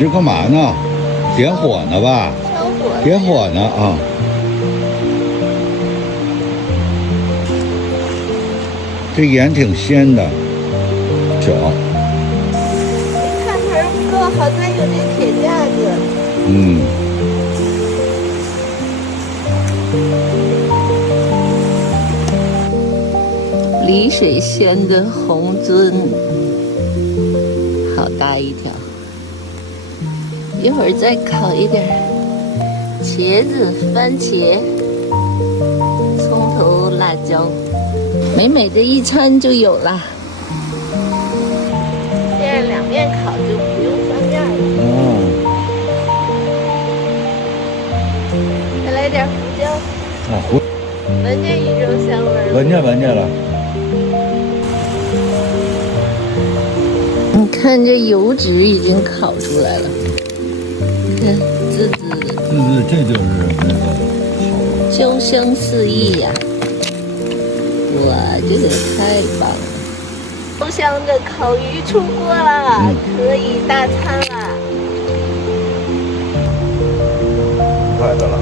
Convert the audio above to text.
这干嘛呢？点火呢吧？烧火。点火呢啊！这盐挺鲜的，小。你看门不够，好在有这铁架子。嗯。丽水县的红鳟，好大一条。一会儿再烤一点茄子、番茄、葱头、辣椒，美美的一餐就有了。这样两面烤就不用翻面了。再来点胡椒。啊，闻见一种香味儿。闻见了。你看这油脂已经烤出来了，你看滋滋的。这就是那个好。焦香四溢呀！哇，这个太棒了！油香的烤鱼出锅了，可以大餐了。快的了。